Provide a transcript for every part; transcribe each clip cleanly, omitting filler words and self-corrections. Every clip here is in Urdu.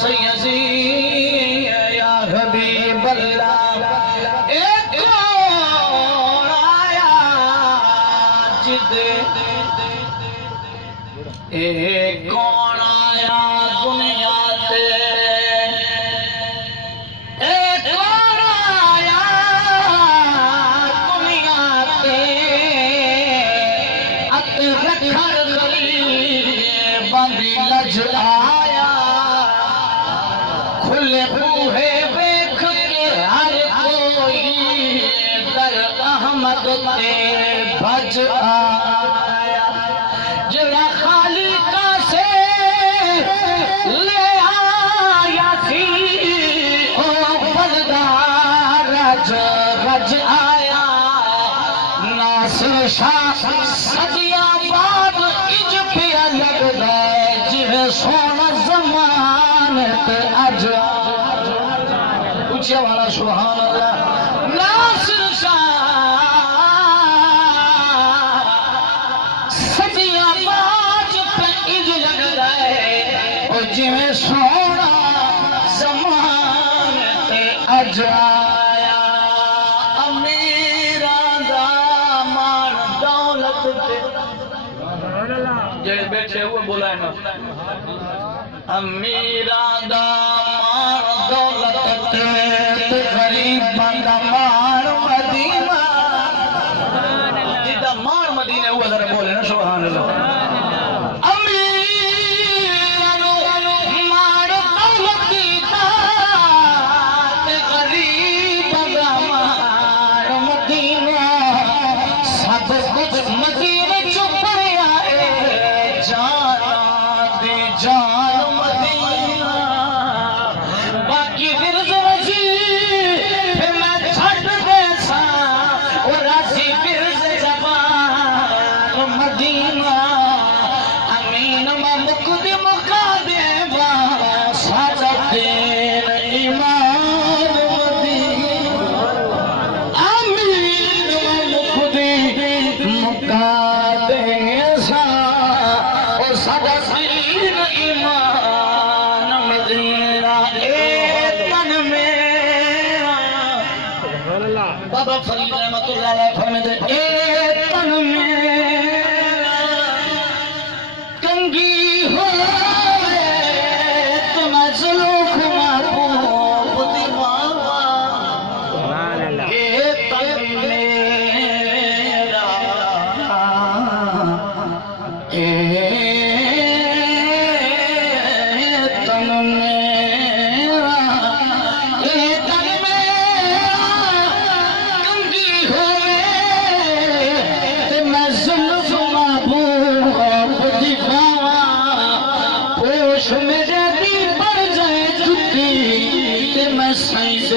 سیدی یا حبیب اللہ ایک کون آیا جد ایک کون آیا دنیا تے ایک کون آیا دنیا تے ات رکھڑ غریب بندی لج آیا کھلے بوہے بیکھ کے ہر کوئی در احمد تے بھج آیا جڑا خالق سے لے آیا سی او بندہ رج رج آیا ناصر شاہ صدیاں بعد اج پیا لگدا جے سونا زمان تے اج اونچا والا سبحان اللہ ناصر شاہ صدیاں بعد پہ اج لگدا او جے سونا زمان تے اج آیا امیراں دا مان دولت تے جے بیٹھے ہوئے بولائے نا امیراں دا مان دولت تے غریباں دا مان مدینہ جدا مان مدینہ ہوا ذرا بولے نا سبحان اللہ امیراں نو مان دولت دا تے غریباں دا مان مدینہ سب کچھ مدینہ چ پیا اے جان دی جان مدینہ باقی فرض وزیر میں چھٹ دے سا او راضی فرض زبان مدینہ امین میں مقدم کا دیوا سادت دین ایمان مدینہ امین میں مقدم کا دیوا او سادت دین ایمان مدینہ اے تن میرا بابا فرید رحمت اللہ علیہ فرماتے اے تن میرا کنگی ہوئے تو میں ظلوف محبوب دیوانا اے تن میرا اے تن میرا اے تن میرا کنگی ہوئے تے میں ظلف محبوب دیوانا پوش میرے دی پڑ جائے جھٹی تے میں سائز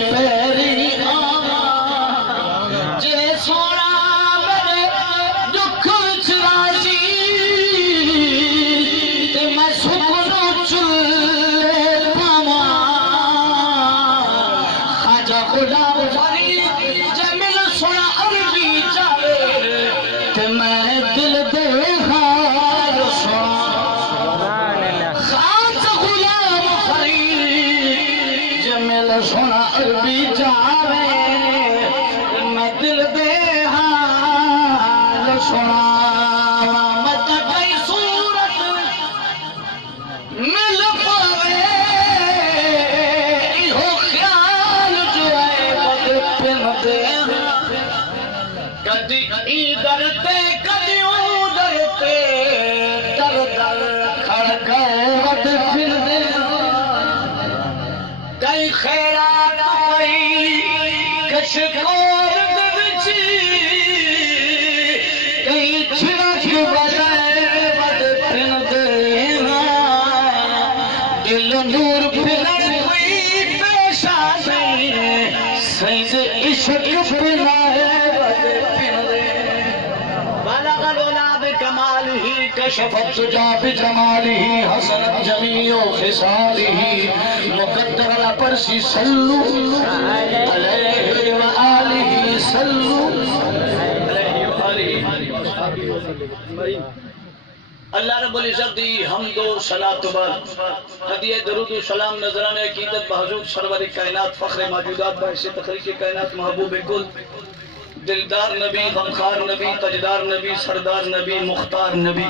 پیری آواں جے سونا میرے دکھ وچ راضی تے میں سکون چلے پاواں خواجہ غلام فرید جمیل سونا عربی چاہے تے میں دل دے حال سنا خواجہ غلام فرید جمیل سونا عربی چاہے میں دل دے حال سنا مت کئی صورت مل پاوے ایہو خیال جو ہے بد پن دے کدی ادھر تے کدی ادھر تے در در کھڑ گئے بد پن دے کئی خیرات پئی کچھ کور دے وچی کئی چھڑک بجائے بد پن دے دل نور پھلن ہوئی پیشانی سید عشق پھلائے بد پن دے بلغ العلا بکمالہ کشف الدجا بجمالہ حسنت جمیع خصالہ مقدر الپرسی صلو علیہ وآلہ صلو علیہ وآلہ اللہ رب العزت دی حمد و صلاۃ و بعد ہدیہ درود و سلام نذرانہ عقیدت بحضور سرور کائنات فخر موجودات باعث تخلیق کائنات محبوب کل دلدار نبی غمخوار نبی تجدار نبی سردار نبی مختار نبی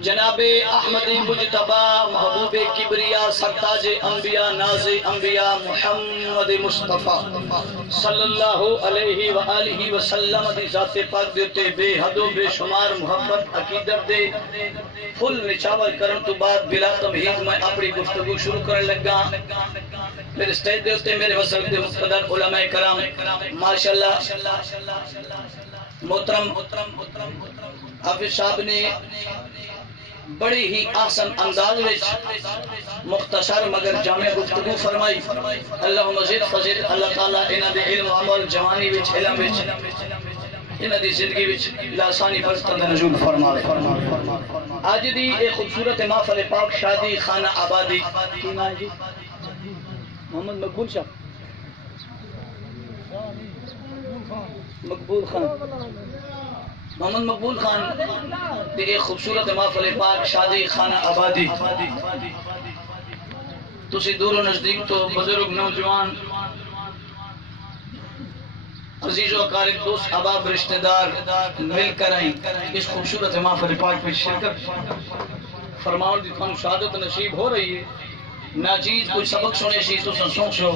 جناب احمد مجتبی محبوب کبریا سرتاج انبیاء ناز انبیاء محمد مصطفیٰ صلی اللہ علیہ وآلہ وسلم دی ذات پاک دیتے بے حد و بے شمار محبت عقیدت دے فل نچاور کرن تو بعد بلا تمہید میں اپنی گفتگو شروع کرنے لگا میرے سٹیج دے ہوتے میرے وصل دے مقتدر علماء کرام ماشاءاللہ محترم حافظ صاحب نے بڑی ہی آسن انداز وچ مختصر مگر جامع گفتگو فرمائی اللہ مزید فضل اللہ تعالیٰ انہاں دے علم عمل جوانی وچ علم وچ انہاں دی زندگی وچ لاسانی برکت نزول فرمائے آج دی ایک خوبصورت محفل پاک شادی خانہ آبادی کی نام جی محمد مقبول صاحب مقبول خان محمد مقبول خان دی ایک خوبصورت محفل پاک شادی خانہ آبادی تسی دور و نزدیک تو بزرگ نوجوان عزیز و اقارب دوست احباب رشتہ دار مل کر آئیں اس خوبصورت محفل پاک میں شرکت فرماؤں دی تھانو شہادت نصیب ہو رہی ہے ناچیز کوئی سبق سنے سی تو سن سو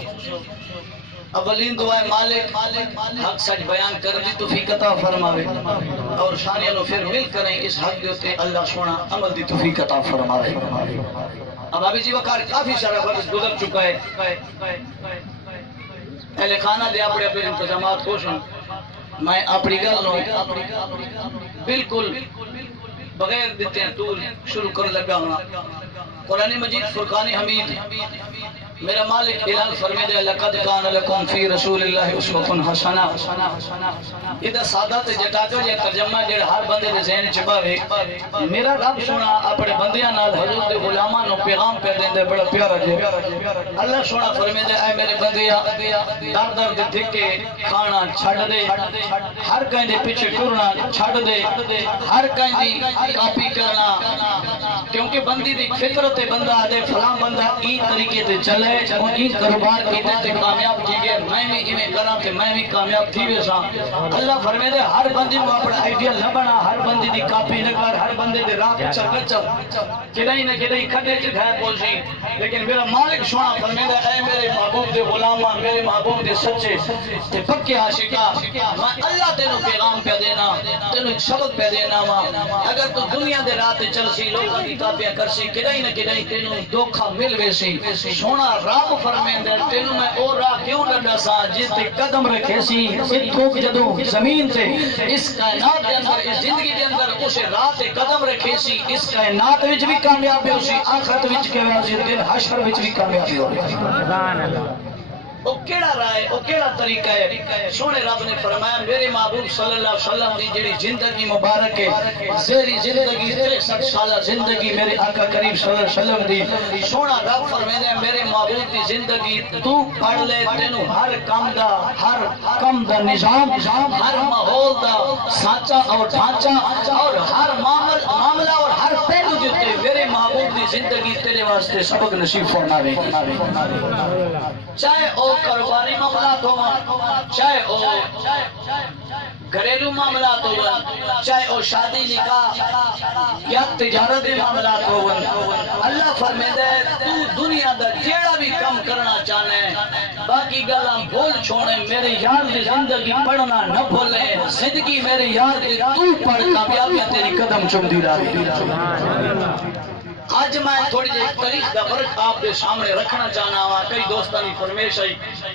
اولین دعائے مالک حق سچ بیان کر دی توفیق عطا فرماوے اور شانیہ نو پھر مل کریں اس حق دیتے اللہ سونا عمل دی توفیق عطا فرماوے اب ابھی جی وقار کافی سارا وقت گزر چکا ہے اہل خانہ دے اپنے اپنے انتظامات خوش ہوں میں اپنی گل نو بالکل بغیر دیتے ہیں طول شروع کر لگا ہوں قرآن مجید فرقان حمید میرا مالک اعلان فرمائے دے لقد کان لکم فی رسول اللہ اسوۃ حسنہ ادھا سادات جٹاٹو یہ ترجمہ جڑا ہر بندے دے ذہن چ باوے میرا رب سونا اپنے بندیاں نال حضور دے غلاماں نو پیغام پہ دیندے بڑا پیارا جے اللہ سونا فرمائے دے اے میرے بندیا در در دے دھکے کھانا چھڈ دے ہر کہیں دے پیچھے ٹرنا چھڈ دے ہر کہیں دی کاپی کرنا کیونکہ بندی دی فطرت بندہ دے فلاں بندہ این طریقے تے چلے اور این کاروبار کیتے تے کامیاب تھی گئے میں بھی ایویں کراں تے میں بھی کامیاب تھی ویسا اللہ فرمائے دے ہر بندے کو اپنا آئیڈیا نہ بنا ہر بندے دی کاپی نہ کر ہر بندے دے راہ چل چل کدی نہ کدی کھڈے چ گھر پہنچی لیکن میرا مالک سونا فرمائے دے اے میرے محبوب دے غلاماں میرے محبوب دے سچے تے پکے عاشقاں میں اللہ تینو پیغام پہ دینا تینو ایک سبق پہ دینا وا اگر تو دنیا دے راہ تے چل سی لوکاں دی کاپیاں کرسی کدی نہ کدی تینو دھوکا مل ویسی سونا رب فرمیندے تینوں میں اور راہ کیوں ڈڈا سا جس تے قدم رکھے سی اتھوک جدو زمین تے اس کائنات دے اندر اس زندگی دے اندر اس راہ تے قدم رکھے سی اس کائنات وچ بھی کامیابی ہو سی آخرت وچ کامیابی ہو سی حشر وچ بھی کامیابی ہو سی سبحان اللہ او کیڑا راہ ہے او کیڑا طریقہ ہے سونے رب نے فرمایا میرے محبوب صلی اللہ علیہ وسلم دی جڑی زندگی مبارک ہے زیری زندگی 63 سالہ زندگی میرے آقا کریم صلی اللہ علیہ وسلم دی سونا رب فرمایا میرے محبوب دی زندگی تو پڑھ لے تینو ہر کم دا نظام ہر ماحول دا سانچا اور ڈھانچا اور ہر معاملہ اور ہر پہلو جتے میرے محبوب دی زندگی تیرے واسطے سبق نصیب فرماوے چاہے او کاروباری معاملات ہو چاہے او گھریلو معاملات ہو چاہے او شادی نکاح یا تجارت معاملات ہو اللہ فرمیندے تو دنیا دا جیڑا بھی کم کرنا چاہنے باقی گلاں بھول چھوڑے میرے یار دی زندگی پڑھنا نہ بھولے زندگی میرے یار دی تو پڑھ کامیابیاں تیری قدم چومدی رہے آج میں تھوڑی جی تاریخ دا فرق آپ دے سامنے رکھنا چاہنا ہوا کئی دوستانی فرمیش آئی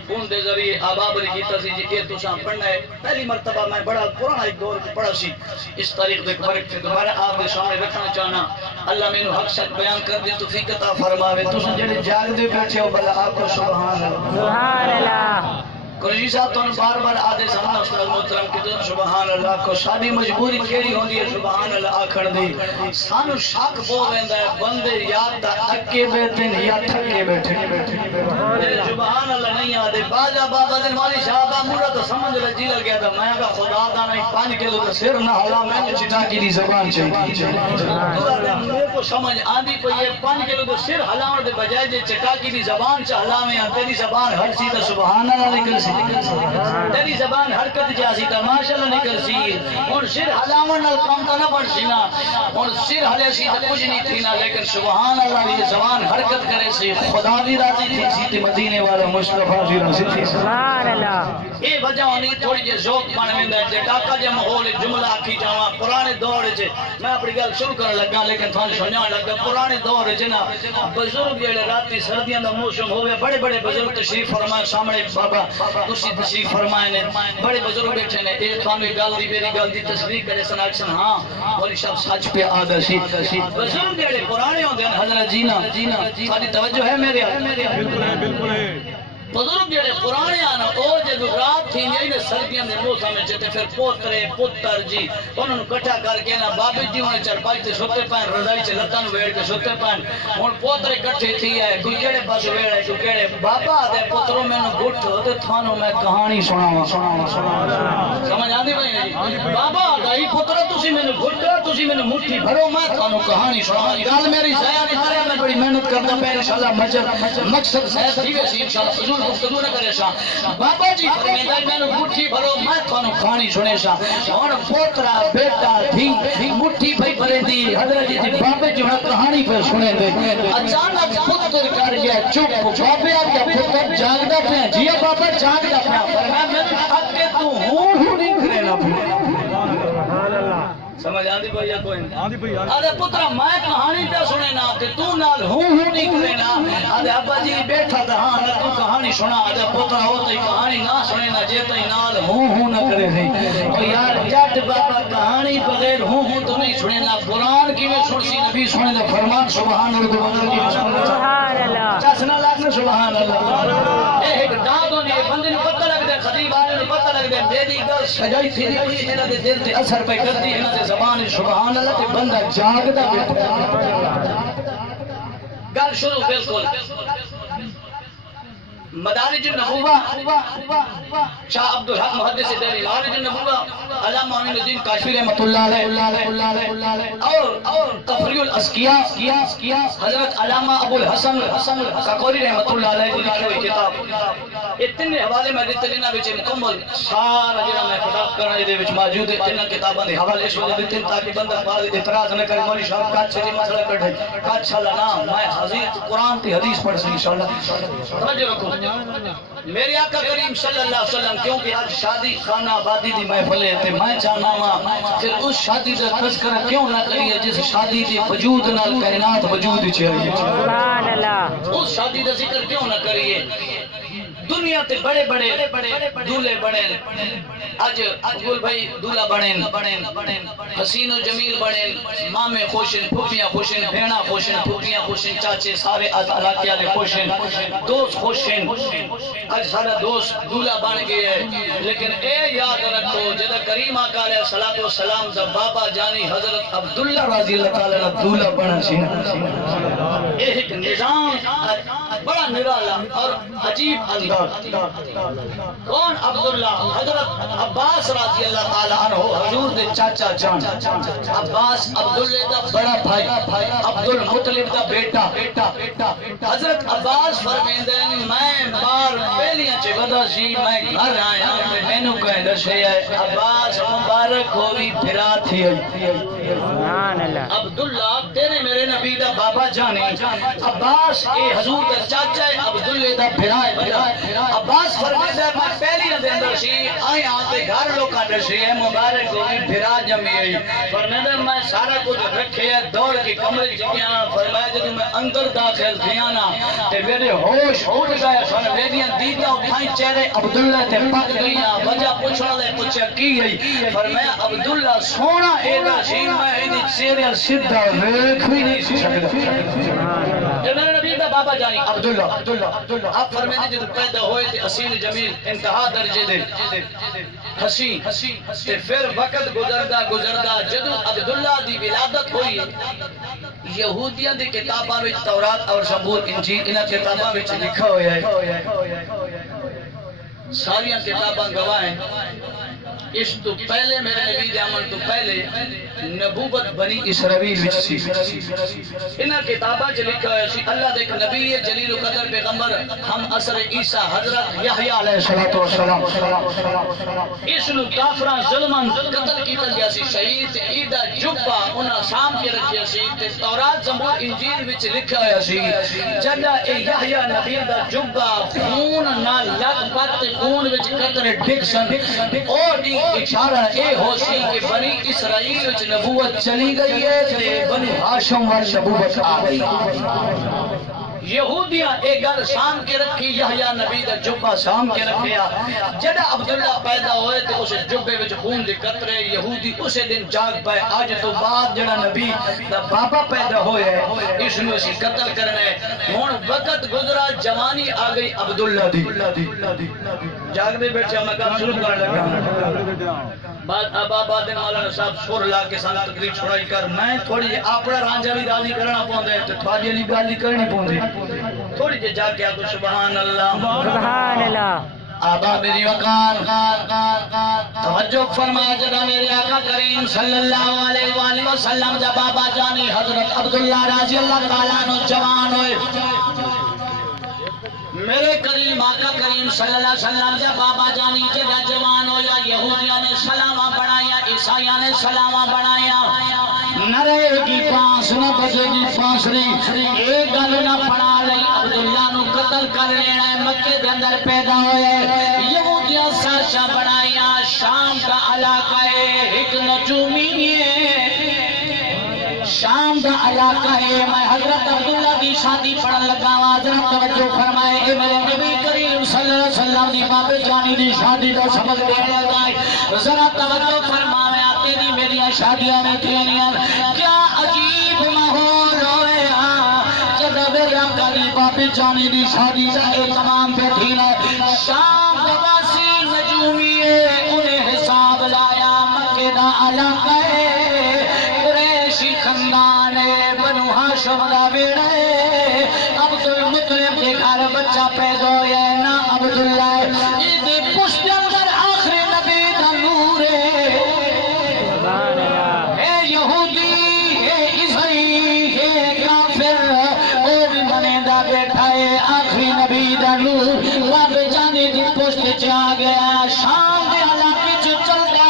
ان دے ذریعے آباب نے کیتا سی جی یہ تو ساں پڑھنا ہے پہلی مرتبہ میں بڑا پرانا ایک دور کی پڑھا سی اس تاریخ دے فرق سے دوبارہ آپ دے سامنے رکھنا چاہنا اللہ میں حق سچ بیان کر دی توفیق عطا فرماوے تو سن جڑے جاگ دے بیٹھے ہو بلا آپ کو سبحان اللہ قریشی صاحب تو بار بار آدھے سامنا استاد محترم کی سبحان اللہ کو شادی مجبوری کیڑی ہوندی ہے سبحان اللہ آکھن دی سانو شک بو ویندا ہے بندے یا تا اکے بیٹھے یا تھکے بیٹھے سبحان اللہ نہیں آدھے باجا بابا دل والی صاحب مورا تو سمجھ لے جی لگیا تھا میں کہا خدا دا نہیں 5 کلو کا سر نہ ہلا میں نے چٹا کی دی زبان چاہیے میرے کو سمجھ آندی پئی ہے 5 کلو کا سر ہلاون دے بجائے جے چٹا کی دی زبان چ ہلاویں تیری زبان ہر سی تے سبحان اللہ نکل سی تیری زبان حرکت جاسی تا ماشاءاللہ نکل سی اور سر ہلاون نال کام تو نہ بن سی نا اور سر ہلے سی تو کچھ نہیں تھی نا لیکن سبحان اللہ یہ زبان حرکت کرے سی خدا بھی راضی تھی سی تے مدینے والا مصطفی بھی راضی تھی سبحان اللہ اے وجہ ہونی تھوڑی جے ذوق بن ویندا ہے جے ڈاکا جے ماحول جملہ آکھی جاواں پرانے دور وچ میں اپنی گل شروع کرن لگا لیکن تھان سمجھان لگا پرانے دور وچ نا بزرگ جڑے راتی سردیاں دا موسم ہوے بڑے بڑے بزرگ تشریف فرمائے سامنے بابا کسی تشریف فرمائے نے بڑے بزرگ بیٹھے نے اے تھانو گل دی میری گل دی تصدیق کرے سن اکثر ہاں مولی صاحب سچ پہ آدا سی بزرگ جڑے پرانے ہوندے ہیں حضرت جینا ساری توجہ ہے میرے بالکل ہے بزرگ جڑے پرانے آنا او جب رات تھی نہیں نے سردیاں دے موسم وچ تے پھر پوترے پتر جی انہاں نوں اکٹھا کر کے نا بابے جی ہونے چرپائی تے سوتے پین رضائی چ لتاں نوں ویڑ کے سوتے پین ہن پوترے اکٹھے تھی ہے کوئی کیڑے پاس ویڑ ہے کوئی کیڑے بابا دے پتروں مینوں گٹھ تے تھانوں میں کہانی سناواں سمجھ آندی بھائی بابا دائی پتر تسی مینوں گٹھ تسی مینوں مٹھی بھرو میں تھانوں کہانی سناواں گل میری ضائع نہیں کرے میں بڑی محنت کردا پیا انشاءاللہ مقصد صحیح تھی ویسی انشاءاللہ گفتگو نہ کرے سا بابا جی فرمیندا مینوں مٹھی بھرو میں تھانوں کہانی سنے سا ہن پوترا بیٹا دھی مٹھی بھئی بھرے دی حضرت جی بابے جو کہانی پہ سنے دے اچانک پتر کر گیا چپ بابے آ گیا پتر جاگدا پیا جی بابا جاگدا پیا فرمایا میں حق کے تو ہوں نہیں کرے نا سمجھ آندی بھائی کوئی نہیں ارے پترا میں کہانی پہ سنے نا تے تو نال ہوں نہیں کرے نا ارے ابا جی بیٹھا تھا ہاں نہ تو کہانی سنا ارے پترا ہو تے کہانی نہ سنے نا جے تے نال ہوں نہ کرے نہیں او یار جٹ بابا کہانی بغیر ہوں تو نہیں سنے نا قرآن کی میں سن سی نبی سنے دا فرمان سبحان اللہ سبحان اللہ چسنا لاکھ سبحان اللہ اے ایک دادوں نے بندے نوں پتہ لگ دے خطیب والے نوں پتہ لگ دے میری گل سجائی تھی انہاں دے دل تے اثر پہ کرتی ہے زبان سبحان اللہ تے بندہ جاگدا بیٹھا گل شروع بالکل مدارج النبوہ شاہ عبدالحق محدث دہلوی مدارج النبوہ علامہ معین الدین کاشفی رحمۃ اللہ علیہ اور تفریح الاسقیاء حضرت علامہ ابو الحسن کاکوری رحمۃ اللہ علیہ کی لکھی ہوئی کتاب یہ تین حوالے میں دیتے لینا بچے مکمل سارا جڑا میں خطاب کرنا دے وچ موجود ہے تین کتاباں دے حوالے اس وجہ دیتے تاکہ بندہ بعد اعتراض نہ کرے مولوی صاحب کا چھے مسئلہ کٹھے کا چھلا نا میں حدیث قرآن تے حدیث پڑھ سی انشاءاللہ توجہ رکھو میرے آقا کریم صلی اللہ علیہ وسلم کیونکہ آج شادی خانہ آبادی دی محفل ہے تے میں چاہنا ہاں کہ اس شادی کا تذکرہ کیوں نہ کریے جس شادی دی وجود نال کائنات وجود چاہیے سبحان اللہ اس شادی کا ذکر کیوں نہ کریے دنیا تے بڑے بڑے دولے بڑے اج گل بھائی دولا بڑے حسین و جمیل بڑے مامے خوشن پھوپیاں خوشن بھیڑا خوشن پھوپیاں خوشن چاچے سارے علاقے والے خوشن دوست خوشن اج سارا دوست دولا بن گئے ہے لیکن اے یاد رکھو جدا کریم آقا علیہ الصلوۃ والسلام دا بابا جانی حضرت عبداللہ رضی اللہ تعالی عنہ دولا بنا سی اے ایک نظام بڑا نرالا اور عجیب انداز کون عبداللہ حضرت عباس رضی اللہ تعالی عنہ حضور دے چاچا جان عباس عبداللہ دا بڑا بھائی عبدالمطلب دا بیٹا حضرت عباس فرمیندے میں بار پہلیاں چے ودا سی میں گھر آیا مینوں کہے دسے عباس مبارک ہوئی پھرا تھی سبحان اللہ عبداللہ تیرے میرے نبی دا بابا جانے عباس اے حضور دا چاچا ہے عبداللہ دا پھرا ہے عباس فرمائے میں پہلی دے اندر سی آئی آتے گھر لوکاں دسی ہے مبارک ہوئی پھرا جمی آئی فرمائے میں سارا کچھ رکھے ہے دوڑ کی کمرے چکیاں فرمائے جب میں اندر داخل تھیانا تے میرے ہوش اٹھ گئے سن میریاں دیدہ اٹھائیں چہرے عبداللہ تے پک گئیاں وجہ پوچھنا لے پوچھا کی گئی فرمایا عبداللہ سونا ایدہ سی میں ایدی چہرے سدھا ویکھ بھی نہیں سی سکتا میرے نبی دا بابا جانی عبداللہ آپ فرمائے جب پیدا ہوئے تھے حسین جمیل انتہا درجے دے حسین تے پھر وقت گزردہ جدو عبداللہ دی ولادت ہوئی یہودیاں دی کتاباں وچ تورات اور زبور انجیل انہاں کتاباں وچ لکھا ہویا ہے ساریاں کتاباں گواہ ہیں اس تو پہلے میرے نبی دے عمل تو پہلے نبوت بنی اسرائیل وچ سی انہاں کتاباں وچ لکھا ہویا سی اللہ دے ایک نبی جلیل القدر پیغمبر ہم عصر عیسیٰ حضرت یحییٰ علیہ السلام اس نو کافراں ظلماں قتل کیتا گیا سی شہید عیدا جبہ انہاں سام کے رکھیا سی تے تورات زبور انجیل وچ لکھا ہویا سی جدا اے یحییٰ نبی دا جبہ خون نال لت پت خون وچ قطرے ڈگ سن او اشارہ اے ہو سی کہ بنی اسرائیل وچ نبوت چلی گئی ہے تے بنی ہاشم وچ نبوت آ گئی یہودیاں اے گل شام کے رکھی یحییٰ نبی دا جبہ شام کے رکھیا جڑا عبداللہ پیدا ہوئے تے اس جبے وچ خون دے قطرے یہودی اسے دن جاگ پائے اج تو بعد جڑا نبی دا بابا پیدا ہوئے اس نو اسی قتل کرنا ہے ہن وقت گزرا جوانی آ گئی عبداللہ دی جاگ دے بیٹھے میں کام شروع کرنے لگا بعد ابا دن مولانا صاحب سر لا کے سان تقریر چھوڑائی کر میں تھوڑی جی اپنا رانجا بھی راضی کرنا پوندے تے تھوڑی علی گل کرنی پوندی تھوڑی جی جا کے آکو سبحان اللہ آبا میری وقار توجہ فرما جدا میرے آقا کریم صلی اللہ علیہ وآلہ وسلم جب بابا جانی حضرت عبداللہ رضی اللہ تعالیٰ عنہ جوان ہوئے میرے کریم آقا کریم صلی اللہ علیہ وسلم جب بابا جانی جدا جوان ہویا یہودیاں نے سلامہ بڑھایا عیسائیاں نے سلامہ بڑھایا نہ رہے گی پانس نہ بجے گی پانسری ایک گل نہ پڑھا لئی عبداللہ نو قتل کر لینا ہے مکے دے اندر پیدا ہوئے یہودیاں ساشا بڑھایا شام کا علاقہ ہے ایک نجومی ہے شام دا علاقہ ہے میں حضرت عبداللہ دی شادی پڑھن لگا حضرت توجہ فرمائے اے میرے نبی کریم صلی اللہ علیہ وسلم دی بابے جانی دی شادی دا سبق دینے لگا ذرا توجہ فرمائے آتے دی میری شادیاں میں تھینیاں کیا عجیب ماحول ہویا جب میرے آقا دی بابے جانی دی شادی دا اہتمام پہ تھینا شام دواسی نجومی ہے انہیں حساب لایا مکے دا علاقہ ہے خاندان بنو ہاشم دا بیڑا ہے عبدالمطلب کے گھر بچہ پیدا ہویا ہے نا عبداللہ یہ پشت اندر آخری نبی دا نور ہے یہودی ہے عیسائی ہے کافر او بھی بنے دا بیٹھا ہے آخری نبی دا نور باب جانے دی پشت چا گیا شام دے علاقے چو چلدا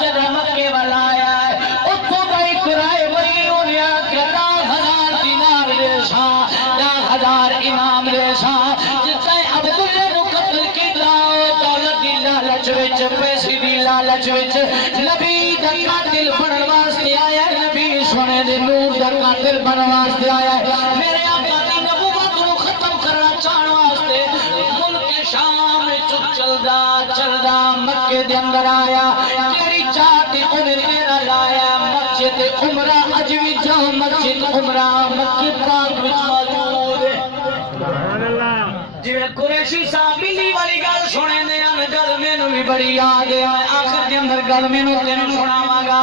جدہ مکے والا آیا امام ریسا جتنے عبداللہ نو قتل کی دولت دی لالچ وچ پیسی دی لالچ وچ نبی دا قاتل بنن واسطے آیا ہے نبی سونے دے نور دا قاتل بنن واسطے آیا ہے میرے آقا دی نبوت نو ختم کرنا چاہن واسطے ملک شام چلدا مکے دے اندر آیا کیڑی چاہتے انہیں میرا لایا مسجد عمرہ اجوی جاؤ مسجد عمرہ مکے پاک وچ موجود ہے جویں قریشی صاحب ملی والی گل سنے نے ان گل مینوں بھی بڑی یاد ہے آخر دے اندر گل مینوں تینوں سناواں گا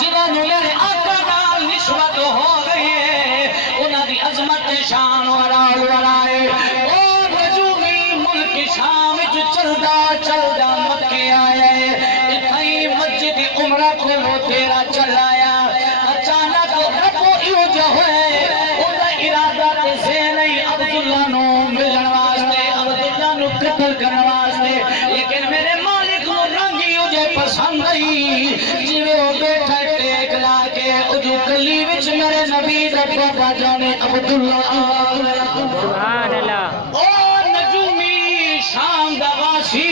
جنہاں نوں میرے آقا نال نسبت ہو گئی ہے انہاں دی عظمت شان اور ورائے او نجومی ملک شام وچ چلدا مکے آیا ہے اتھائی مسجد عمرہ کو تیرا چلایا اچانک رب ایو جو ہے اوندا ارادہ تے سے نہیں عبداللہ نو ملن واسطے عبداللہ نو قتل کرن واسطے لیکن میرے مالک نو رنگی ہو جائے پسند آئی جویں او بیٹھا ٹیک لا کے اودو گلی وچ میرے نبی دا بابا جانے عبداللہ سبحان اللہ او نجومی شام دا واسی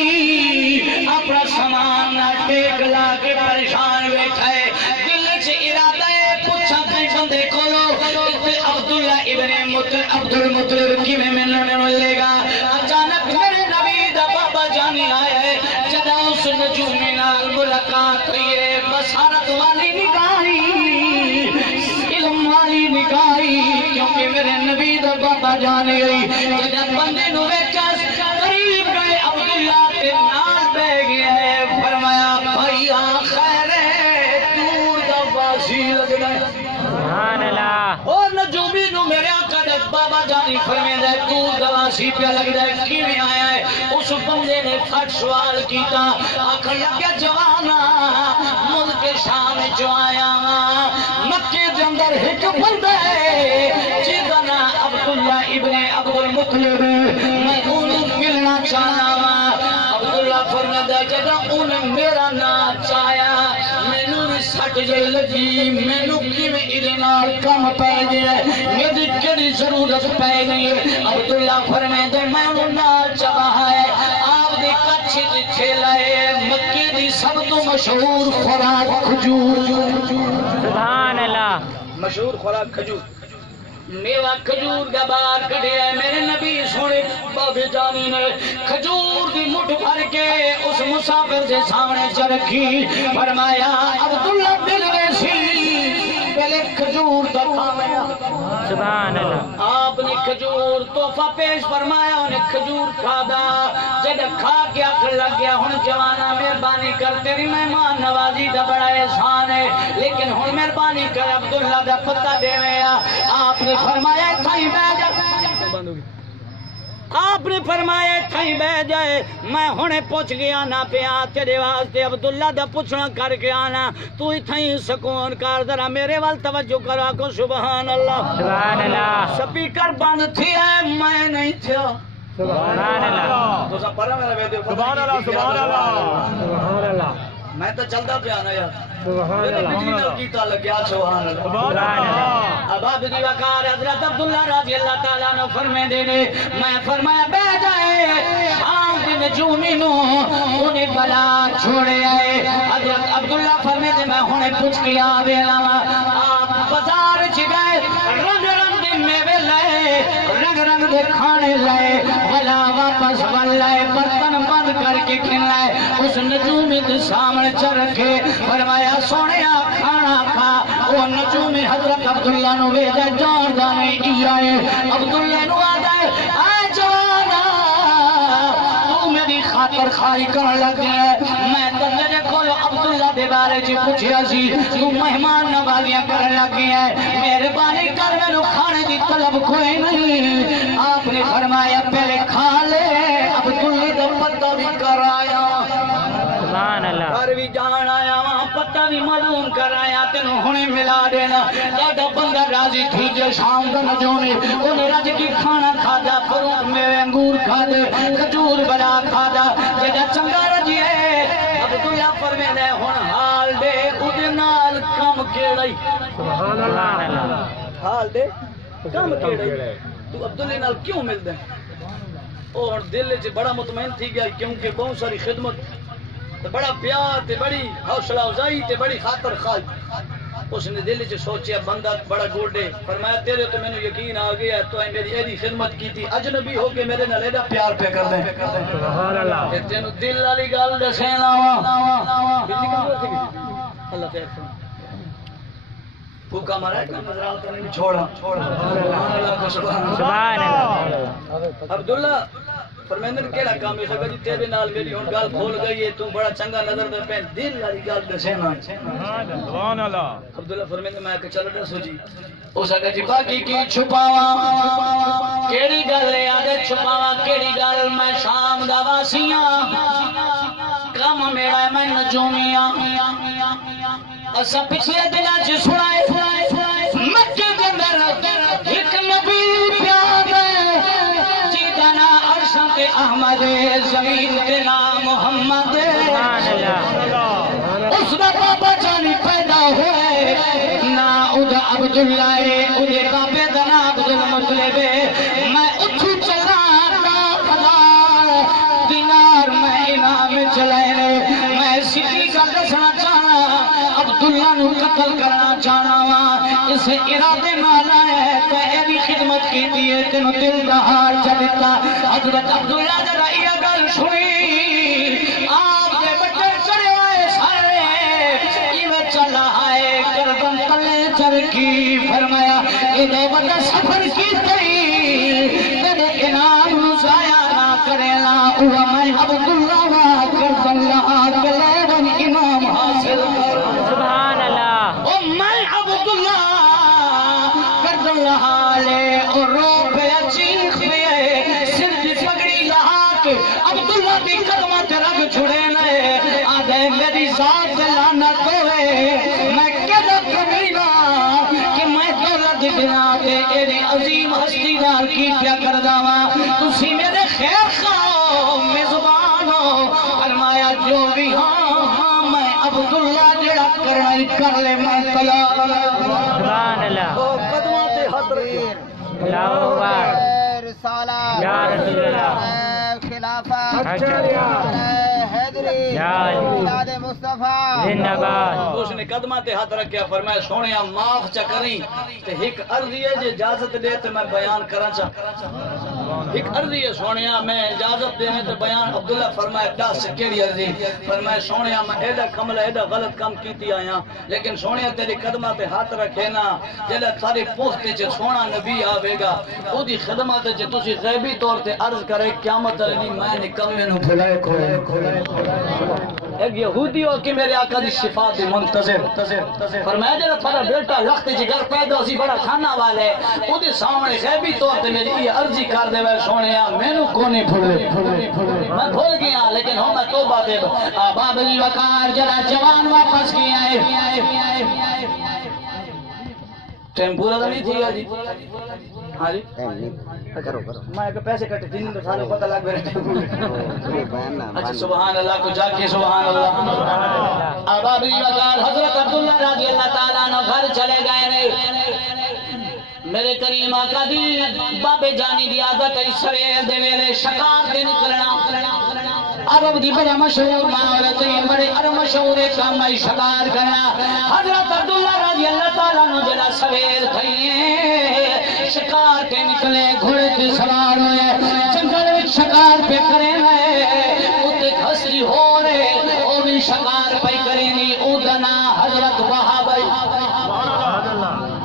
اپنا سامان نہ ٹیک لا کے پریشان بیٹھا ہے دل وچ ارادہ ہے پوچھا کئی بندے کولو عبداللہ ابن عبدالمطلب کی میں ملے گا اچانک میرے نبی دا بابا جانی آیا ہے جدا اس نجومی نال ملاقات ہوئی ہے بصارت والی نگاہی علم والی نگاہی کیونکہ میرے میرے نبی دا بابا جان گئی جب بندے نو ویکھا قریب گئے عبداللہ کے نال بیٹھ گئے فرمایا بھائی خیر ہے دور دا واسی لگنا سبحان اللہ او نجومی نو میرے آقا دے بابا جانی فرمیندہ ہے دور دا واسی پہ لگ رہا ہے کیویں آیا ہے اس بندے نے پھٹ سوال کیتا آخر لگیا جوانا ملک شام جو آیا مکے دے اندر ایک بندہ ہے جیدہ نا عبداللہ ابن عبد المطلب میں انہوں ملنا چاہنا عبداللہ فرمایا جدہ انہیں میرا نام چاہیا مینوں سٹ جے لگی مینوں کیویں ادھے نال کم پے گیا میری کیڑی ضرورت پے گئی عبداللہ فرمایا میں انہوں نال چاہا ہے آپ دے کچھ دی کھیلا ہے مکے دی سب تو مشہور خوراک کھجور سبحان اللہ مشہور خوراک کھجور میوہ کھجور دا بار کڑے ہے میرے نبی سونے بابے جانی نے کھجور دی مٹھ بھر کے اس مسافر سے سامنے چرکھی فرمایا عبداللہ دل ویسی پہلے کھجور دا کھایا سبحان اللہ آپ نے کھجور تحفہ پیش فرمایا انہیں کھجور کھا دا جب کھا کے آخر لگ گیا ہن جوانا مہربانی کر تیری مہمان نوازی دا بڑا احسان ہے لیکن ہن مہربانی کر عبداللہ دا پتہ دے ویا آپ نے فرمایا تھائی بہ جا آپ نے فرمایا تھائی بہ جائے میں ہونے پوچھ گیا نہ پیا تیرے واسطے عبداللہ دا پوچھنا کر کے آنا تو ہی تھائی سکون کار ذرا میرے وال توجہ کرا کو سبحان اللہ سبحان اللہ سپیکر بند تھی ہے میں نہیں تھا سبحان اللہ تو سب پڑھا میرا ویڈیو سبحان اللہ سبحان اللہ سبحان اللہ میں تو چلتا پہ آنا یار سبحان میرے اللہ بجلی نل کیتا لگیا سبحان اللہ سبحان اللہ اب عبد دی وقار حضرت عبداللہ رضی اللہ تعالیٰ نے فرمے دینے میں فرمایا بہ جائے شام دن نجومی نو انہیں بلا چھوڑے آئے حضرت عبداللہ فرمے دے میں ہونے پوچھ کیا آوے لاما آپ بازار چھ گئے رنگ رنگ دے میوے لائے رنگ رنگ دے کھانے لائے بلا واپس بل لائے برتن بند کر کے کھن لائے اس نجومی دے سامنے چرکھے فرمایا سونیا کھانا کھا وہ نجومی حضرت عبداللہ نو ویجا جان دانے ای آئے عبداللہ نو آدھائے آئے جوانا تو میری خاطر خائی کرنے لگ گئے میں تو میرے کھولو عبداللہ دے بارے جی پوچھیا سی تو مہمان نوازیاں کرنے لگ گئے میرے بانی کر میں نو کھانے دی طلب کوئی نہیں آپ نے فرمایا پہلے کھا لے عبداللہ دا پتہ بھی کرایا سبحان اللہ گھر بھی جان آیا وہاں پتہ بھی معلوم کرایا تینوں ہونے ملا دینا دادا بندہ راضی تھی جو شام کا نجومی انہیں رج کی کھانا کھا دا فروٹ میں انگور کھا دے کھجور بڑا کھا دا جیدہ چنگا رجی ہے عبداللہ فرمے دے ہون حال دے ادنال کم کیڑائی سبحان اللہ حال دے کم کیڑائی تو عبداللہ نال کیوں مل دے اور دل سے بڑا مطمئن تھی گیا کیونکہ بہت ساری خدمت تے بڑا پیار تے بڑی حوصلہ افزائی تے بڑی خاطر خواہی اس نے دل سے سوچیا بندہ بڑا گوڈے فرمایا تیرے تو مینوں یقین آ گیا تو اے میری ایدی خدمت کی تھی اجنبی ہو کے میرے نال ایڈا پیار پہ کر دے سبحان اللہ تے تینوں دل والی گل دسے لاواں بجلی کم رکھی گئی اللہ خیر کرے پھوکا مارا ہے کہ نظرال کرنے میں چھوڑا سبحان اللہ کو سبحان اللہ عبداللہ فرمیندر کیڑا کام ہے سکا جی تیرے نال میری ہن گل کھول گئی ہے تو بڑا چنگا نظر دے پین دل والی گل دسے نا سبحان اللہ عبداللہ فرمیندر میں کہ چلو دسو جی او سکا جی باقی کی چھپاواں کیڑی گل ہے آدھے چھپاواں کیڑی گل میں شام دا واسیاں کم میرا ہے میں نجومیاں اسا پچھلے دنوں چ سنائے مکے دے اندر ایک نبی پیار جیدا نا عرشاں تے احمد زمین تے نام محمد اس دا بابا جانی پیدا ہوئے نا ادا عبداللہ ہے اودے بابے دا نا عبد المطلب میں اٹھو چلا دینار میں انعام چلائے میں سیدھی کا دسنا چاہنا عبداللہ نو قتل کرنا چاہنا وا اس ارادے نال ہے تے ایدی خدمت کیتی ہے تینوں دل دا ہار چڑھتا حضرت عبداللہ جڑا یہ گل سنی آپ دے بٹے چڑھے ہوئے سارے ایویں چلا ہے گردن تلے چڑھ کی فرمایا اے بڑا سفر کیتے عبداللہ کی قدمت رکھ چھڑے نئے آدھے میری ذات لعنت ہوئے میں کدھا کمینا کہ میں دولت بنا کے ایری عظیم ہستی دار کی پیا کر داوا تسی میرے خیر خواہ میزبان ہو فرمایا جو بھی ہاں میں عبداللہ جڑا کرنا کر لے میں کلا سبحان اللہ قدمات ہاتھ رکھیں اللہ اکبر رسالہ یا رسول اللہ خلافت حیدری یا علی میلاد مصطفیٰ زندہ باد اس نے قدمات ہاتھ رکھیا فرمایا سونیا معاف چا کریں تے ایک عرضی ہے جے اجازت دے تے میں بیان کرا چا ایک عرضی ہے سونیا میں اجازت دے تے بیان عبداللہ فرمایا دس کیڑی عرضی فرمایا سونیا میں ایڈا کملا ایڈا غلط کام کیتی آیا لیکن سونیا تیری قدمات ہاتھ رکھے نا جڑا ساری پوسٹ وچ سونا نبی آوے گا او دی خدمت وچ تسی غیبی طور تے عرض کرے قیامت دی میں نے کمے نو بھلائے کھولے ایک یہودی ہو کہ میرے آقا دی شفاعت دی منتظر فرمایا جڑا تھوڑا بیٹا لخت جی گھر پیدا سی بڑا کھانا والے او دے سامنے غیبی طور تے میری یہ عرضی کر دے وے سونیا مینوں کونے بھولے میں بھول گیا لیکن ہوں میں توبہ دے باب الوقار جڑا جوان واپس کیا ہے ٹائم پورا تو نہیں تھی جی ہاں جی میں کہ پیسے کٹے تین تو سارے پتہ لگ گیا اچھا سبحان اللہ کو جا کے سبحان اللہ ابابی وقار حضرت عبداللہ رضی اللہ تعالیٰ عنہ گھر چلے گئے نے میرے کریم آقا دی بابے جانی دی عادت ہے سویر دے ویلے شکار دے نکلنا عرب دی بڑا مشہور معورت ہے بڑے عرب مشہور کام ہے شکار کرنا حضرت عبداللہ رضی اللہ تعالیٰ عنہ جڑا سویر تھئیے شکار کے نکلے گھوڑے تے سوار ہوئے جنگل وچ شکار پہ کرے ہیں اتے کھسری ہو رہے او بھی شکار پہ کرے نہیں او دنا حضرت وہاب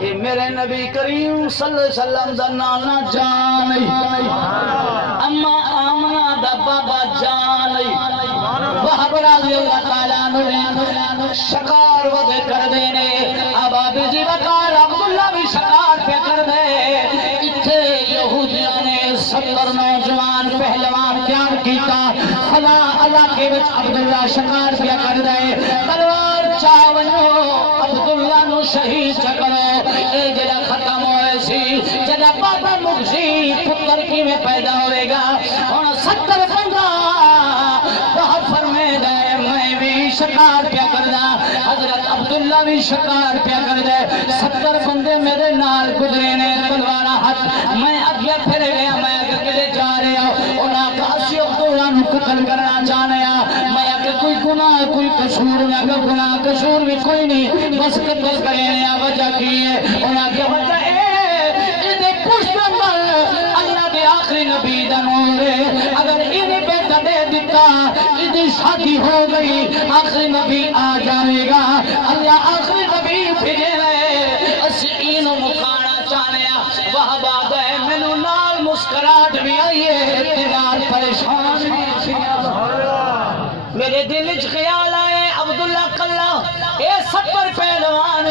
اے میرے نبی کریم صلی اللہ علیہ وسلم دا نانا جان اما آمنہ دا بابا جان وہاب رضی اللہ تعالیٰ عنہ شکار ودے کر دینے ابابی جی وقار عبداللہ بھی شکار پہ کر دے اتھے یہودیوں نے 70 نوجوان پہلوان تیار کیتا خلا علاقے وچ عبداللہ شکار پہ کر دے تلوار چاونو عبداللہ نو شہید چکرو اے جڑا ختم ہوئے سی جڑا بابا مغزی پتر کی میں پیدا ہوئے گا اور 70 بندہ بہت فرمے دے میں بھی شکار پہ کرنا حضرت عبداللہ بھی شکار پہ کر دے 70 بندے میرے نال گزرے نے تلوارا ہاتھ میں اگیا پھر گیا میں اگلے جا رہا ہوں انہاں کاسی عبداللہ نو قتل کرنا چاہنے میں اگر کوئی گناہ کوئی قصور میں اگر گناہ قصور بھی کوئی نہیں بس قتل کرنے وجہ کی ہے انہاں کی وجہ انہیں پشت پر اللہ دے آخری نبی دا نور ہے اگر انہیں بیٹا دے دیتا انہیں شادی ہو گئی آخری نبی آ جائے گا اللہ آخری نبی پھرے رہے اسینوں مکانا چاہنے وہاں بات ہے مینو نال مسکرات بھی آئیے اتنال پریشان میرے دل اچ خیال آئے عبداللہ قلعہ اے 70 پہلوان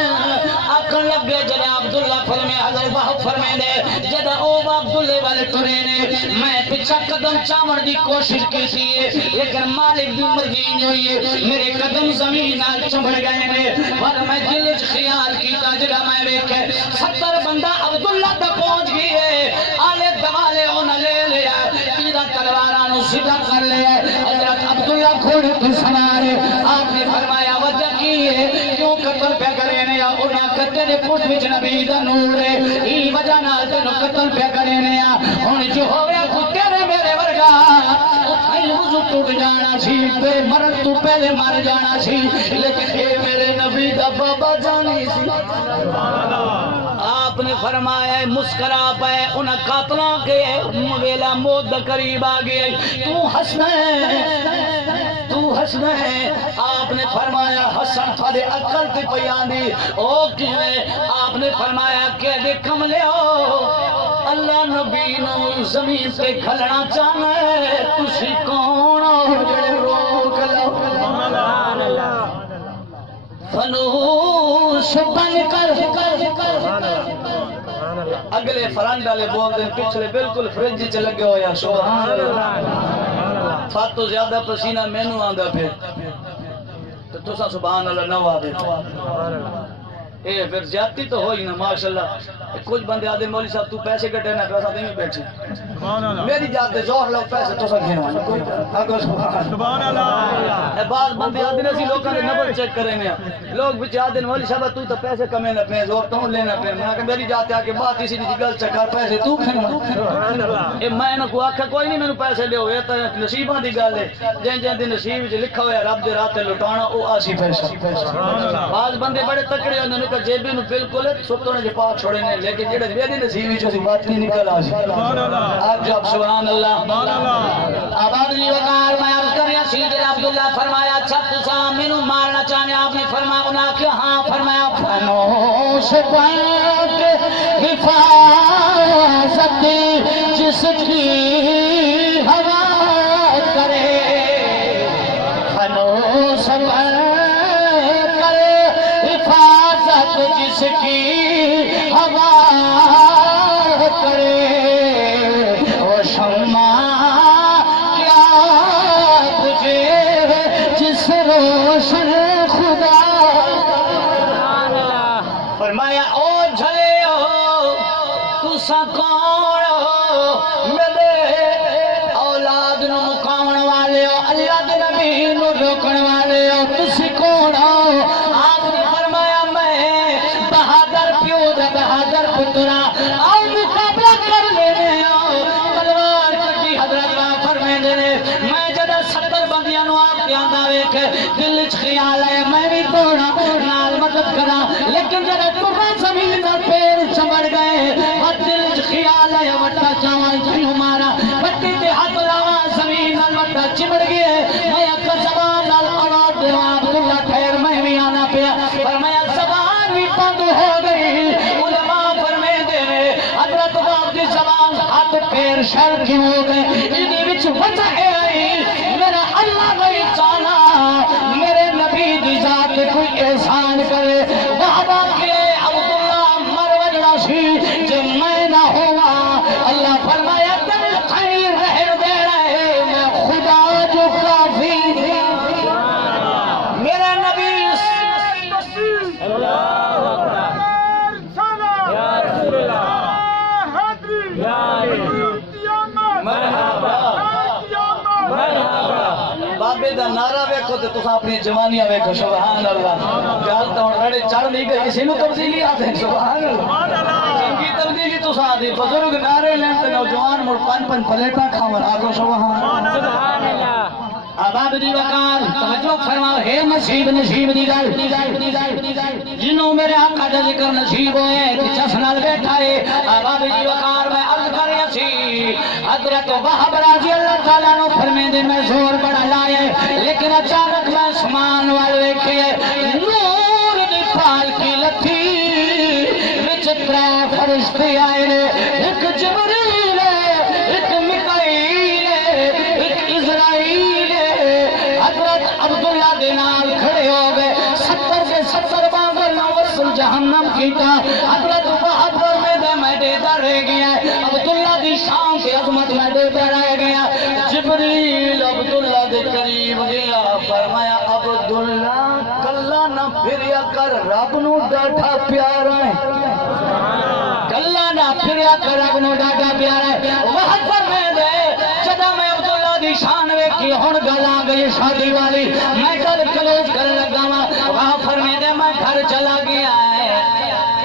آکھن لگ گئے جڑا عبداللہ فرمے حضرت وہب فرمے دے جڑا او عبداللہ والے ٹرے نے میں پچھا قدم چاون دی کوشش کی تھی لیکن مالک دی مرضی نہیں ہوئی میرے قدم زمین نال چمڑ گئے نے اور میں دل اچ خیال کیتا جڑا میں ویکھے 70 بندہ عبداللہ تک پہنچ گئے آلے دوالے انہاں لے لیا تیرا تلواراں نو سیدھا کر لیا حضرت عبداللہ گھوڑے پہ سوار آپ نے فرمایا وجہ کی ہے کیوں قتل پہ کرے نے یا انہاں قتل پوٹ وچ نبی دا نور ہے ای وجہ نال تینوں قتل پہ کرے نے یا ہن جو ہویا کتے نے میرے ورگا اٹھائی وضو ٹوٹ جانا سی تے مرن تو پہلے مر جانا سی لیکن اے میرے نبی دا بابا جانی سی آپ نے فرمایا مسکرا پائے انہاں قاتلاں کے ویلا موت دا قریب آ گئے تو ہنسنا ہے آپ نے فرمایا حسن تھوڑے عقل تے پیاندی او کیویں آپ نے فرمایا کہ دے کملے ہو اللہ نبی نو زمین تے کھلنا چاہنا ہے تسی کون ہو جڑے روک لو سبحان اللہ فنوش بن کر اگلے فرنڈ والے بول دیں پچھلے بالکل فرنجی چ لگے ہو یا سبحان اللہ فات تو زیادہ پسینہ مینوں آندا پھر تو تسا سبحان اللہ نہ وا دے اے پھر زیادتی تو ہوئی نا ماشاءاللہ کچھ بندے آدھے مولوی صاحب تو پیسے کٹے نہ پیسہ دے میں بیٹھے سبحان اللہ میری جات دے زور لو پیسے تو سب گھنوا سبحان اللہ بعض بندے آدھے نے سی لوگوں نے نمبر چیک کرے ہیں لوگ بچ آدھے مولوی صاحب تو پیسے کمے نہ پے زور تو لینا پے میں کہ میری جات آ کے بات اسی دی گل چکر پیسے تو کھنوا اے میں نہ کو آکھا کوئی نہیں مینوں پیسے دیو اے تے نصیباں دی گل ہے جن جن دے نصیب وچ لکھا ہویا رب دے راہ تے لٹانا او آسی پیسہ بعض بندے بڑے تکڑے ہوندے نے کہ جیبی نو بالکل سوتنے دے پاس چھوڑے نے لیکن جڑے میری نصیب وچ سی بات نہیں نکل آ سبحان اللہ آپ جب سبحان اللہ سبحان اللہ آباد جی وقار میں عرض کر رہا سی جناب عبداللہ فرمایا اچھا تسا مینوں مارنا چاہنے آپ نے فرمایا انہاں کہ ہاں فرمایا فنوش پاک حفاظت جس کی ہوا کرے فنوش پاک حفاظت جس کی ہوا کرے وہ شمع کیا بجھے جس روشن خدا فرمایا او جھلے ہو تسا کون ہو میرے اولاد نو مقاون والے ہو اللہ دے نبی نو روکن والے ہو تسی کون ہو آپ نے فرمایا میں بہادر پیو دا بہادر پترا آؤ مقابلہ کر لینے ہو تلوار کٹی حضرت واہ فرمائیں دینے میں جدہ 70 بندیاں نو آپ کے آندہ ویک دل اچ خیال ہے میں بھی توڑا نال مدد کرا لیکن جدہ ترہ زمین در پیر چمڑ گئے اور دل اچ خیال ہے وٹا چاوان چنو مارا وٹی تے ہاتھ لاوا زمین نال وٹا چمڑ گئے میں اکا زبان نال آواز دیوا عبداللہ ٹھہر میں بھی آنا پیا فرمایا زبان بھی بند ہو گئی علماء فرمائیں دینے حضرت باپ دی زبان ہاتھ پیر شر کیوں ہو گئے انہی وچ وجہ آئی میرا اللہ نہیں چاہنا میرے نبی دی ذات کوئی احسان کرے بابا کے عبداللہ مر وجنا سی جو میں نہ ہوا اللہ فرمایا تم خیر رہن دے رہے میں خدا جو کافی میرے نبی بابے دا نعرہ ویکھو تے تساں اپنی جوانیاں ویکھو سبحان اللہ گل تے ہن رڑے چڑھ نہیں گئی کسی نو تبدیلی آتے سبحان اللہ چنگی تبدیلی تساں دی بزرگ نعرے لین تے نوجوان مڑ پن پن پلیٹاں کھاون آکھو سبحان اللہ آباد دی وقار توجہ فرماؤ ہے نصیب نصیب دی گل جنوں میرے آقا دا ذکر نصیب ہوئے تے چس نال بیٹھا ہے آباد دی وقار میں عرض کر رہا سی حضرت وہب رضی اللہ تعالیٰ نو فرمیندے میں زور بڑا لائے لیکن اچانک میں اسمان وال ویکھے نور دی پالکی لتھی وچ ترے فرشتے آئے نے ایک جبریل ایک میکائیل ایک اسرائیل حضرت عبداللہ دے نال کھڑے ہو گئے 70 سے 70 بانگر نو وصل جہنم کیتا حضرت وہب میں دیتا رہ گیا عبداللہ دی شان سے عظمت میں دیتا رہ گیا جبریل عبداللہ دے قریب گیا فرمایا عبداللہ کلا نہ پھریا کر رب نو ڈاٹا پیارا ہے کلا نہ پھریا کر رب نو ڈاٹا پیارا ہے وہاں پر میں دے جدہ میں عبداللہ دی شان ویکھی ہن گل آ گئی شادی والی میں گل کلوز کر لگا وہاں پر میں دے میں گھر چلا گیا ہے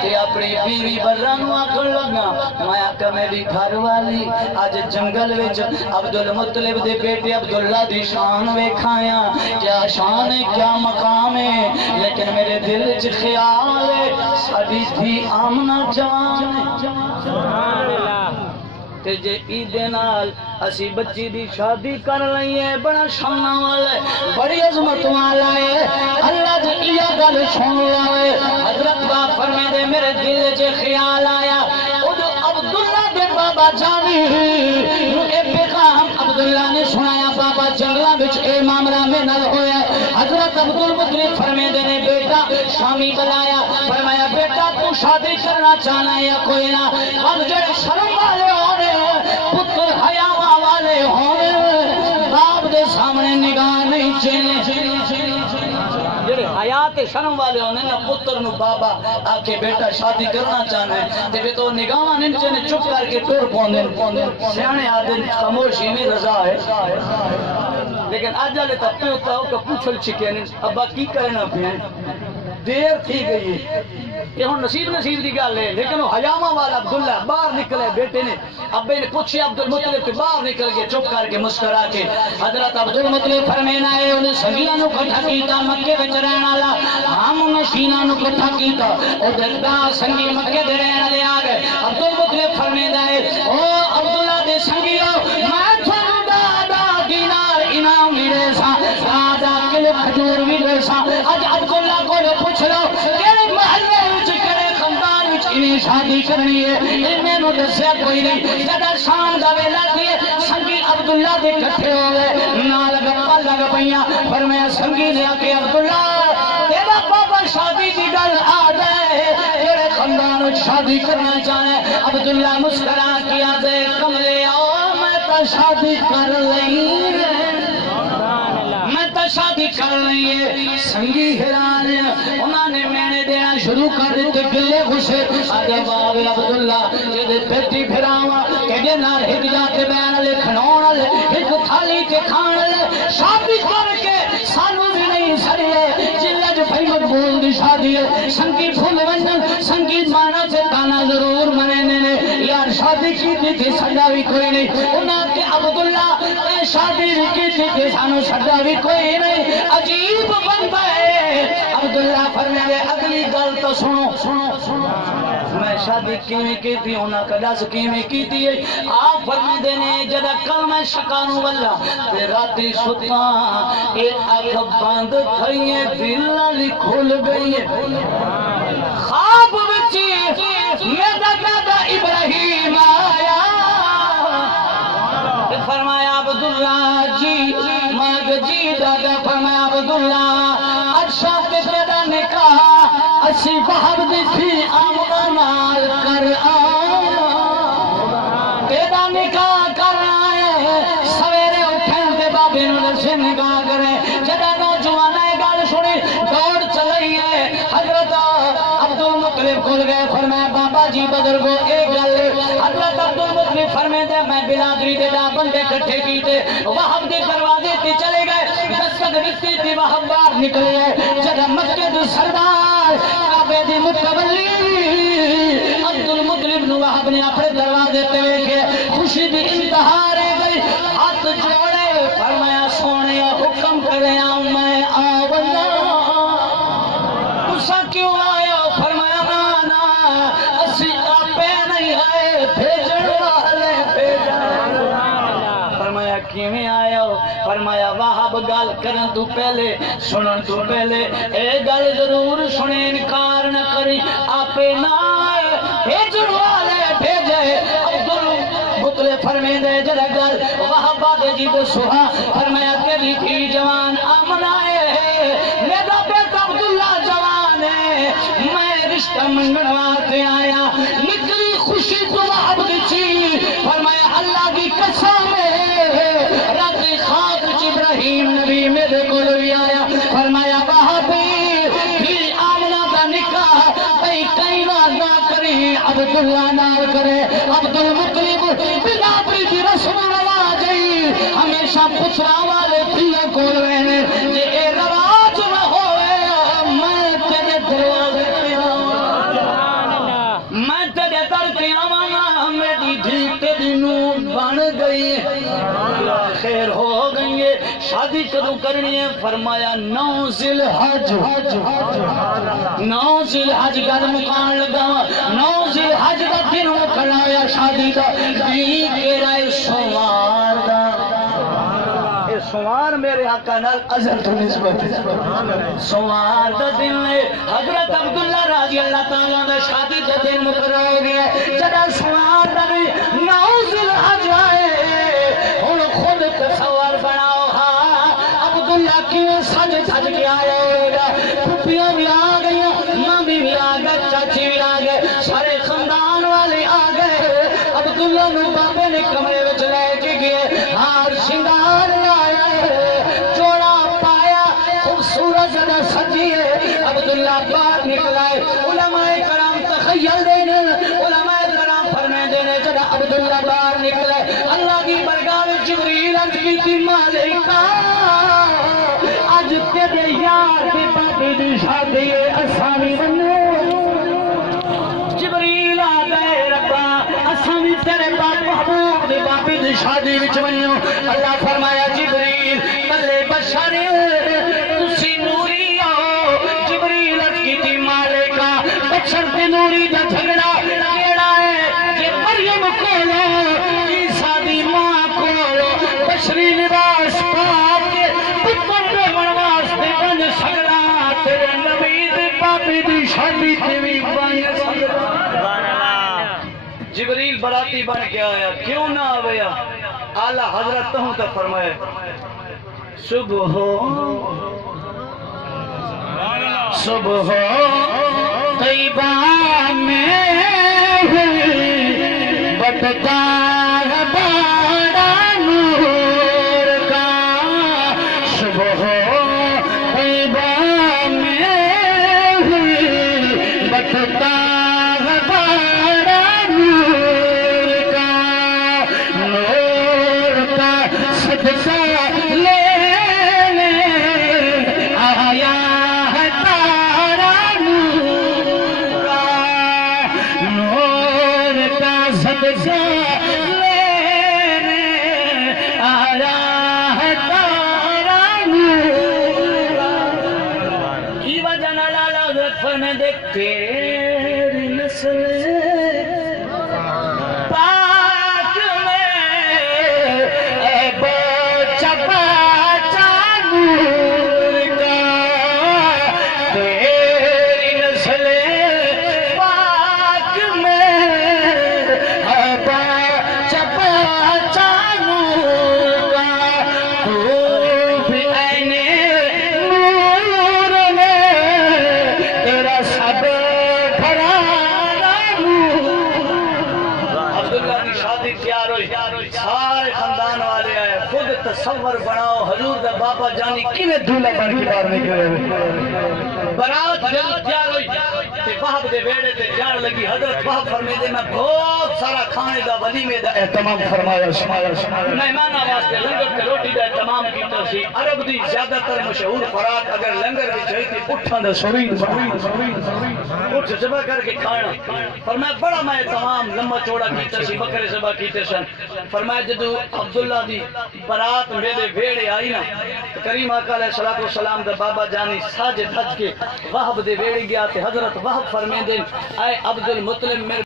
تے اپنی بیوی برا نو آکھن لگا میں آکھا میری گھر والی اج جنگل وچ عبد المطلب دے بیٹے عبداللہ دی شان ویکھایا کیا شان ہے کیا مقام ہے لیکن میرے دل وچ خیال ہے ساڈی تھی آمنہ جوان سبحان اللہ تے جے عید نال اسی بچی دی شادی کر لئیے بڑا شان والا بڑی عظمت والا ہے اللہ دی یہ گل سن لے حضرت باپ فرماندے میرے دل وچ خیال آیا او جو عبداللہ دے بابا جانی اے پیغام عبداللہ نے سنایا بابا جنگلاں وچ اے معاملہ میں نال ہویا حضرت عبد المطلب فرماندے نے بیٹا شامی بلایا فرمایا بیٹا تو شادی کرنا چاہنا ہے یا کوئی نہ اب جڑے شرم والے ہونے پتر حیا والے ہونے باپ دے کیونکہ شرم والے ہونے نا پتر نو بابا آکے بیٹا شادی کرنا چاہنا ہے تے تو نگاہاں نیچے نے چپ کر کے ٹر پوندے سیانے آدھے خاموشی میں رضا ہے لیکن آج والے تب پہ ہوتا ہو کہ پوچھل چکے نے ابا کی کرنا پہ دیر تھی گئی ہے یہ ہوں نصیب دی گل ہے لیکن وہ حجامہ والا عبداللہ باہر نکلے بیٹے نے ابے نے پوچھے عبد المطلب کے باہر نکل کے چپ کر کے مسکرا کے حضرت عبد المطلب فرمینا ہے انہیں سنگیاں نو کٹھا کیتا مکے وچ رہن والا ہم نشیناں نو کٹھا کیتا او دتا سنگی مکے دے رہن والے آ گئے عبد المطلب فرمینا ہے او عبداللہ دے سنگیو میں تھانوں دادا دینار انعام بھی دے سا دادا کل کھجور بھی دے سا اج عبداللہ کو پوچھ لو کیڑے محلے انہیں شادی کرنی ہے انہیں نو دسیا کوئی نہیں جدا شام دا ویلا تھی سنگی عبداللہ دے کٹھے ہو گئے نال گپا لگ پئیاں پر میں سنگی نے آ کے عبداللہ تیرا بابا شادی دی گل آ جائے تیرے خاندان شادی کرنا چاہے عبداللہ مسکرا کیا دے کملے آؤ میں تو شادی کر لئی شادی کر رہی ہے سنگی حیران انہوں نے مینے دینا شروع کر دیتے گلے خوشے آجا باب عبداللہ جدے پیٹی پھراوا کہ جے نار ہک جاتے بیان لے کھنون لے ہک تھالی کے کھان لے شادی کر کے سانو بھی نہیں سڑی ہے جلد بھائی مقبول دی شادی ہے سنگی پھول ونجن سنگی مانا سے تانا ضرور منینے نے یار شادی کی تھی سڑا بھی کوئی نہیں انہوں نے عبداللہ شادی کی تھی سانو سڑا بھی کوئی نہیں عجیب بندہ ہے عبداللہ فرمائے اگلی گل تو سنو میں شادی کیویں کی تھی انہاں کا دس کیویں کی تھی آپ فرمائے دینے جدہ کلمہ شکانو واللہ تے راتی ستا ایک آنکھ بند تھئی ہے دل علی کھل گئی ہے خواب بچی میرا دادا ابراہیم آیا فرمایا عبداللہ جی ماں جی دادا فرمایا عبداللہ اچھا کہ تیرا نکاح اسی بہب دی تھی آمدہ نال کر تیرا نکاح کر آئے سویرے اٹھیں دے بابی نو سے نکاح کریں جدہ نوجوان ہے گال سنی دوڑ چلائی ہے حضرت عبد المطلب کھل گئے فرمایا بابا جی بزرگو ایک گل حضرت عبد المطلب فرمائے دے میں بلادری دے دا بندے کٹھے کیتے وہب دے دروازے تے چلے گئے دستک رستے تے وہب باہر نکلے گئے جدہ مسجد سردار کعبے دی متولی عبد المطلب نو وہب نے اپنے دروازے تے ویکھے خوشی دی انتہا رہ گئی ہاتھ جوڑے فرمایا سونے حکم کرے آؤں میں آولا تسا کیوں آئے ہو فرمایا نانا اسی آپے نہیں آئے بھیجن والے بھیجن فرمایا کیویں آئے ہو فرمایا وہاب گل کرن تو پہلے سنن تو پہلے اے گل ضرور سنے انکار نہ کری آپے نہ آئے بھیجن والے بھیجے عبدالمطلب فرمائے دے جڑا گل وہاب دے جی دے سہا فرمایا تیری تھی جوان آمن آئے میرا بیٹا عبداللہ جوان ہے میں رشتہ منگن واسطے آیا نکلی خوشی تو وہاب دی چی فرمایا اللہ کی قسم ہے رات خواب ابراہیم نبی میرے کو بھی آیا فرمایا وہابی بھی آمنہ کا نکاح کئی کئی نہ کریں عبداللہ نال کرے عبد المطلب بلادری کی رسم رواج گئی ہمیشہ پچھرا والے پھلے کو رہنے یہ اے رواج نہ ہوئے میں تیرے دروازے پہ آوانا میں تیرے در کے آوانا میری دھی تیری نون بن گئی خیر ہو گئی ہے شادی کدوں کرنی ہے فرمایا 9 ذی الحج 9 ذی الحج گل مکان لگا 9 ذی الحج دا دن کرایا شادی دا دی کیڑا سوار دا اے سوار میرے آقا نال ازل تو نسبت سوار دا دن ہے حضرت عبداللہ رضی اللہ تعالیٰ دا شادی دا دن مقرر ہو گیا جدا سوار دا 9 ذی الحج آئے ہن خود تصور بناؤ ہاں عبداللہ کیوں سج سج کے آیا ہوئے گا پھپیاں بھی آ گئی مامی بھی آ گئے چاچی بھی آ گئے سارے خاندان والے آ گئے عبداللہ نو بابے نے کمرے وچ لے کے گئے ہار شنگار لایا جوڑا پایا خوبصورت جگہ سجی ہے عباس نکلا ہے علماء کرام تخیل دینے علماء کرام فرمائے دینے جڑا عبداللہ باہر نکلا ہے اللہ کی برگاہ میں جبریل عرض کی تھی مالکہ آج تیرے یار کے باپی دی شادی آسانی بنو جبریل آ گئے ربا آسانی تیرے باپ محبوب دے باپی دی شادی وچ بنو اللہ فرمایا جبریل کلے بشر تسی نوری آؤ جبریل عرض کی تھی مالکہ بشر تے نوری دا جھگڑا کیڑا ہے کہ مریم کولو عیسیٰ دی ماں کولو بشری لباس پاک کے پتر دے واسطے بن سکدا تیرے نبی دے باپی دی شادی تے وی بن سکدا جبریل براتی بن کے آیا کیوں نہ آیا اعلیٰ حضرت تہوں تک فرمائے صبح صبح طیبہ میں ہوئی بٹتا ہے بڑا نور کا صبح طیبہ میں ہوئی بٹتا ہے بڑا نور کا صدقہ لینے آیا ہے تارا نور کا صدقہ لینے آیا ہے تارا نور کی وجہ نہ لالا حضرت فرمائے دیکھ تیری نسل سارے خاندان والے آئے خود تصور بناؤ حضور دا بابا جانی کیویں دھولا بن کے باہر نکلے برات جب تیار ہوئی تے وہب دے بیڑے تے جان لگی حضرت وہب فرمے دے میں بہت سارا کھانے دا ولیمے دا اہتمام فرمایا مہمان واسطے لنگر تے روٹی دا اہتمام کیتا سی عرب دی زیادہ تر مشہور خوراک اگر لنگر وچ ہوئی تے اٹھاں دا سوید اٹھ ذبح کر کے کھانا فرمایا بڑا میں اہتمام لمبا چوڑا کیتا سی بکرے ذبح کیتے سن فرمایا جدو عبداللہ دی برات میرے ویڑے آئی نا کریم آقا علیہ السلام دا بابا جانی ساجد حج کے وہب دے ویڑے گیا تے حضرت وہب فرمے دے اے عبد المطلب میرے